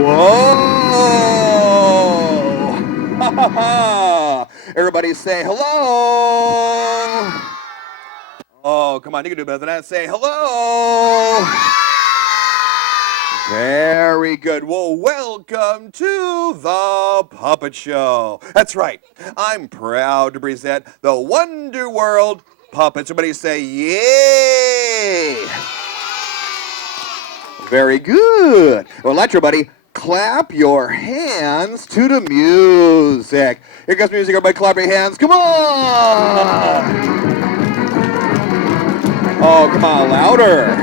Whoa! Ha ha ha! Everybody say hello! Oh, come on, you can do better than that. Say hello! Very good. Well, welcome to the Puppet Show. That's right. I'm proud to present the Wonderworld puppets. Everybody say yay! Very good. Well, let everybody clap your hands to the music. Here comes music. Everybody clap your hands. Come on! Oh, come on, louder.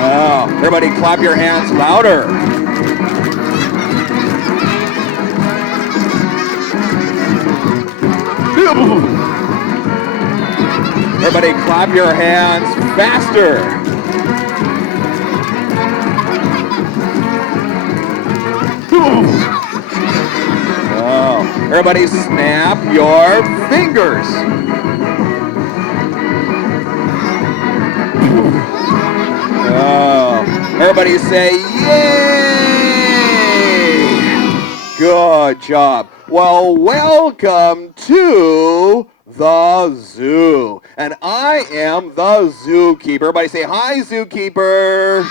Oh, everybody clap your hands louder. Everybody clap your hands faster. Oh, everybody snap your fingers. Oh, everybody say yay! Good job. Well, welcome to the zoo. And I am the zookeeper. Everybody say hi, zookeeper.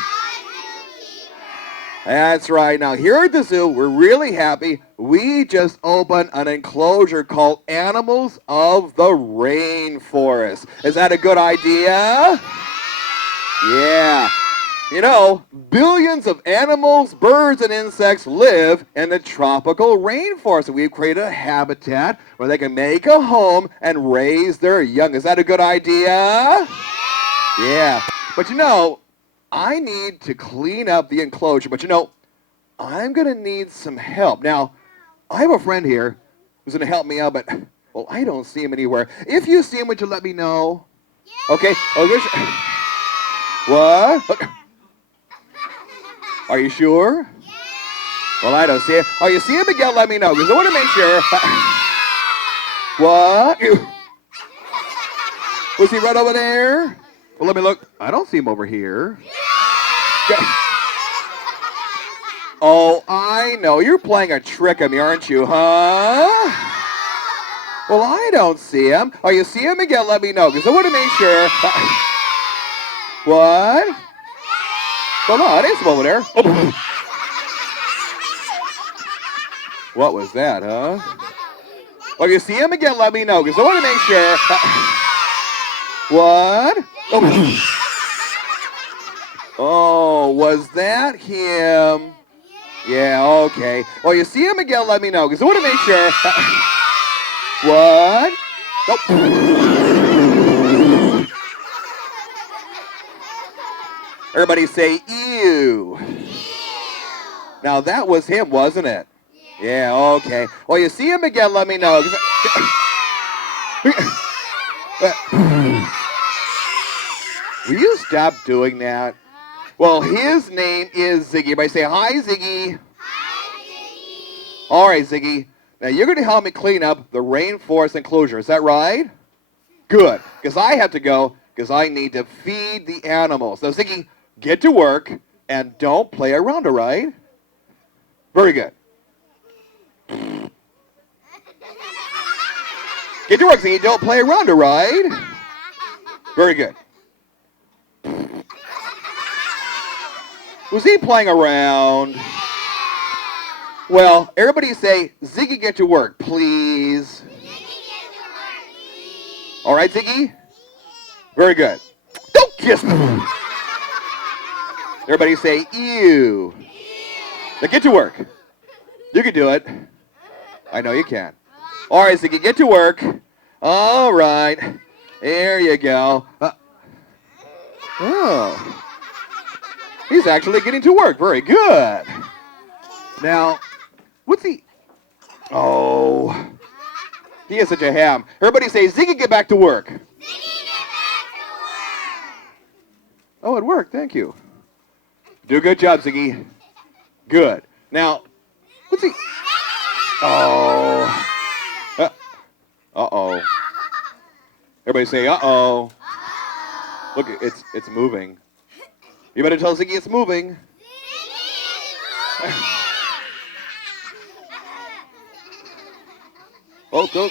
That's right. Now, here at the zoo, we're really happy. We just opened an enclosure called Animals of the Rainforest. Is that a good idea? Yeah. You know, billions of animals, birds, and insects live in the tropical rainforest. We've created a habitat where they can make a home and raise their young. Is that a good idea? Yeah. But you know, I need to clean up the enclosure. But you know, I'm going to need some help. Now, I have a friend here who's going to help me out, but, well, I don't see him anywhere. If you see him, would you let me know? Okay. Oh, there's... What? Are you sure? Well, I don't see it. Oh, you see him again? Let me know, because I want to make sure. What? Was he right over there? Well, let me look. I don't see him over here. Oh, I know. You're playing a trick on me, aren't you, huh? Well, I don't see him. Oh, you see him again? Let me know, because I want to make sure. What? Well, no, I didn't see him over there. Oh. What was that, huh? Well, you see him again? Let me know, because I want to make sure. What? Oh. Oh, was that him? Yeah, okay. Well, you see him again? Let me know, because I want to make sure. What? Oh. Everybody say, ew. Now, that was him, wasn't it? Yeah, okay. Well, you see him again, let me know. Will you stop doing that? Well, his name is Ziggy. Everybody say, hi, Ziggy. Hi, Ziggy. All right, Ziggy. Now, you're going to help me clean up the rainforest enclosure. Is that right? Good, because I have to go, because I need to feed the animals. So, Ziggy, get to work and don't play around, all right? Very good. Get to work, Ziggy. Don't play around, all right? Very good. Was he playing around? Well, everybody say, Ziggy, get to work, please. All right, Ziggy? Very good. Don't kiss me. Everybody say, ew. Now get to work. You can do it. I know you can. All right, Ziggy, get to work. All right. There you go. Oh. He's actually getting to work. Very good. Now, what's he? Oh. He is such a ham. Everybody say, Ziggy, get back to work. Ziggy, get back to work. Oh, it worked. Thank you. Do a good job, Ziggy. Good. Now, what's he? Oh. Uh-oh. Everybody say, uh-oh. Look, it's moving. You better tell Ziggy it's moving. Oh, go.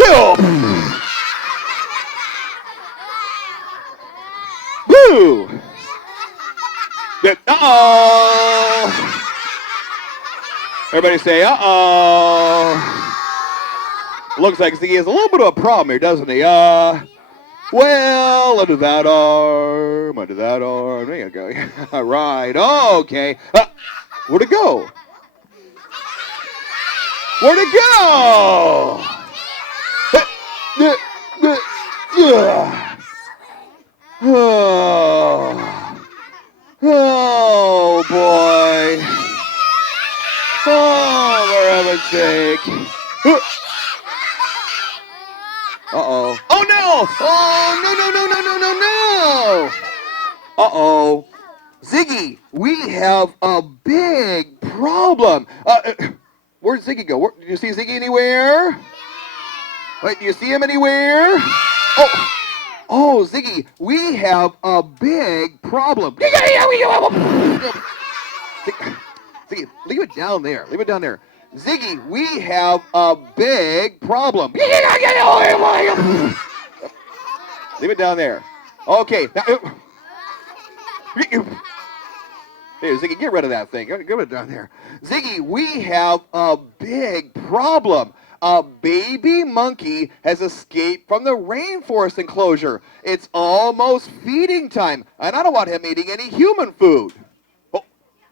No! Boo! Uh-oh! Everybody say, uh-oh. Looks like Ziggy has a little bit of a problem here, doesn't he? Well, under that arm. There you go. All right, okay. Where'd it go? Where'd it go? Oh, boy. Oh, for heaven's sake. Uh-oh. Oh, no! Oh, no. Uh-oh. Ziggy, we have a big problem. Where'd Ziggy go? Did you see Ziggy anywhere? Wait, do you see him anywhere? Oh, Ziggy, we have a big problem. Ziggy, leave it down there. Leave it down there. Ziggy, we have a big problem. Leave it down there. Okay. Now, hey, Ziggy, get rid of that thing. Get it down there. Ziggy, we have a big problem. A baby monkey has escaped from the rainforest enclosure. It's almost feeding time, and I don't want him eating any human food. Oh,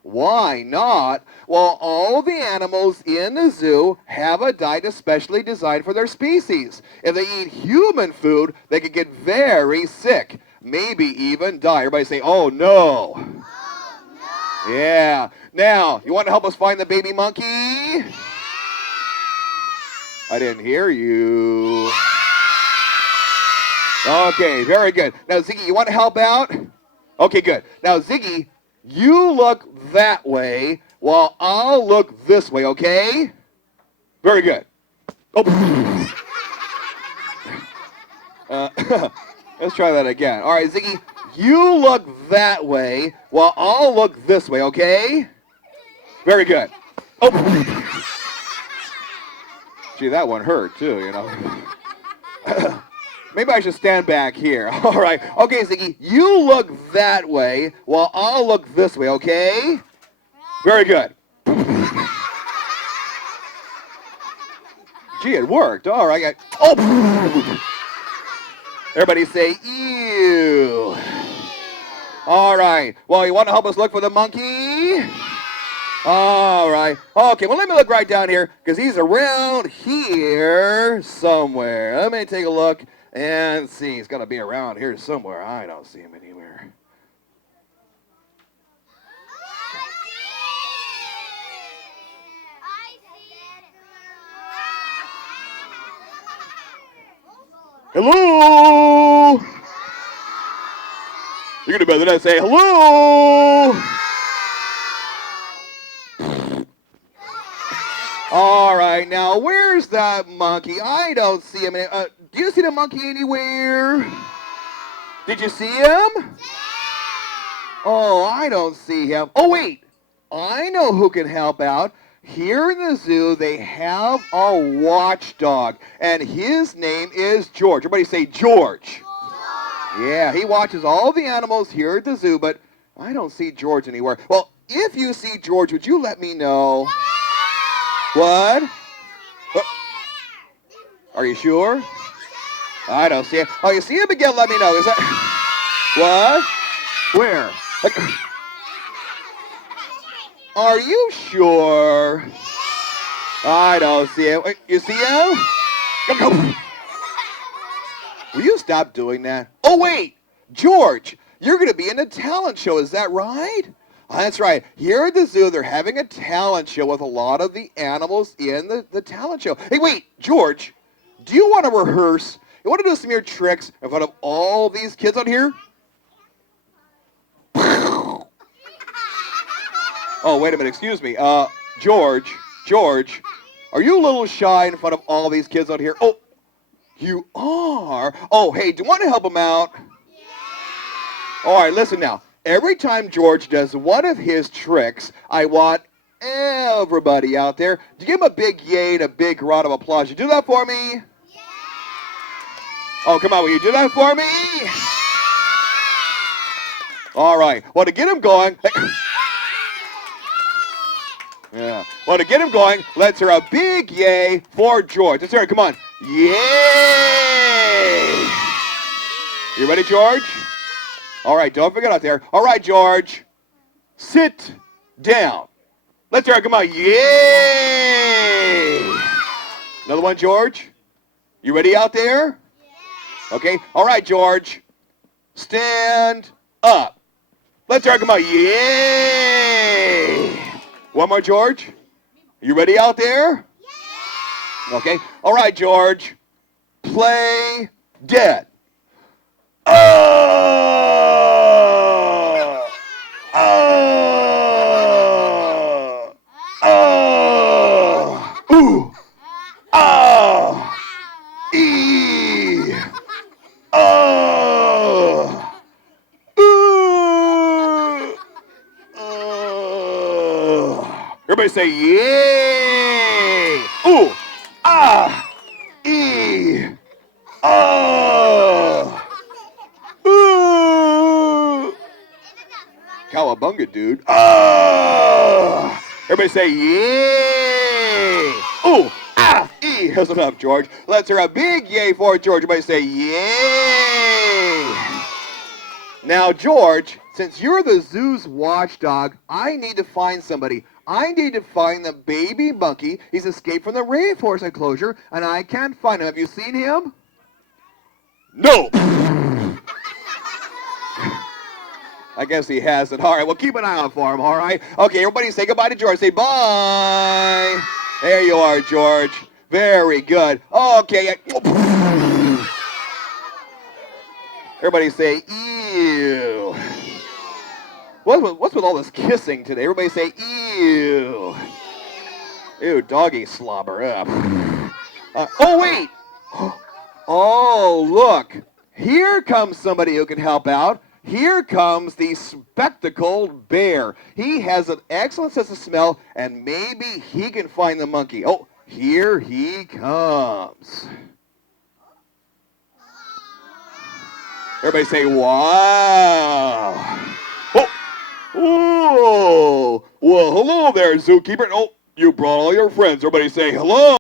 why not? Well, all the animals in the zoo have a diet especially designed for their species. If they eat human food, they could get very sick, maybe even die. Everybody say, oh no. Oh, no. Yeah. Now, you want to help us find the baby monkey? I didn't hear you. Okay, very good. Now, Ziggy, you want to help out? Okay, good. Now, Ziggy, you look that way while I'll look this way, okay? Very good. Oh. Let's try that again. All right, Ziggy, you look that way while I'll look this way, okay? Very good. Oh. Gee, that one hurt too, you know. Maybe I should stand back here. All right. Okay, Ziggy, you look that way while I'll look this way, okay? Very good. Gee, it worked. All right. Oh! Everybody say, ew. All right. Well, you want to help us look for the monkey? All right. Okay, well, let me look right down here because he's around here somewhere. Let me take a look and see. He's got to be around here somewhere. I don't see him anywhere. Hello? You're gonna better than that. Say hello. All right, now where's that monkey? I don't see him. Do you see the monkey anywhere? Did you see him? Oh, I don't see him. Oh, wait. I know who can help out. Here in the zoo, they have a watchdog, and his name is George. Everybody say George. Yeah, he watches all the animals here at the zoo, but I don't see George anywhere. Well, if you see George, would you let me know? What? Are you sure? I don't see him. Oh, you see him again? Let me know. Is that... What? Where? Are you sure? I don't see him. You see him? Will you stop doing that? Oh, wait. George, you're going to be in a talent show. Is that right? That's right. Here at the zoo, they're having a talent show with a lot of the animals in the talent show. Hey, wait, George, do you want to rehearse? You want to do some of your tricks in front of all these kids out here? Oh, wait a minute. Excuse me. George, are you a little shy in front of all these kids out here? Oh, you are? Oh, hey, do you want to help them out? Yeah. All right, listen now. Every time George does one of his tricks, I want everybody out there to give him a big yay and a big round of applause. You do that for me? Yeah. Oh, come on. Will you do that for me? Yeah. All right. Well, to get him going... Yeah. Well, to get him going, let's hear a big yay for George. Let's hear it. Come on. Yay! You ready, George? All right, don't forget out there. All right, George. Sit down. Let's hear it. Come on. Yay! Another one, George. You ready out there? Yeah. Okay. All right, George. Stand up. Let's hear it. Come on. Yay! One more, George. You ready out there? Yeah. Okay. All right, George. Play dead. Ooh. E. Everybody say yay! Ooh, E, ooh. Cowabunga, dude. Everybody say yay! Ooh, E. That's enough, George. Let's hear a big yay for George. Everybody say yay! Now, George, since you're the zoo's watchdog, I need to find somebody. I need to find the baby monkey. He's escaped from the rainforest enclosure, and I can't find him. Have you seen him? No. I guess he hasn't. All right, well, keep an eye out for him, all right? Okay, everybody say goodbye to George. Say bye. There you are, George. Very good. Okay. Everybody say ew. What's with all this kissing today? Everybody say ew. Ew, doggy slobber. Oh, wait. Oh, look. Here comes somebody who can help out. Here comes the spectacled bear. He has an excellent sense of smell, and maybe he can find the monkey. Oh, here he comes. Everybody say, wow. Oh. Oh, well, hello there, zookeeper. Oh, you brought all your friends. Everybody say hello.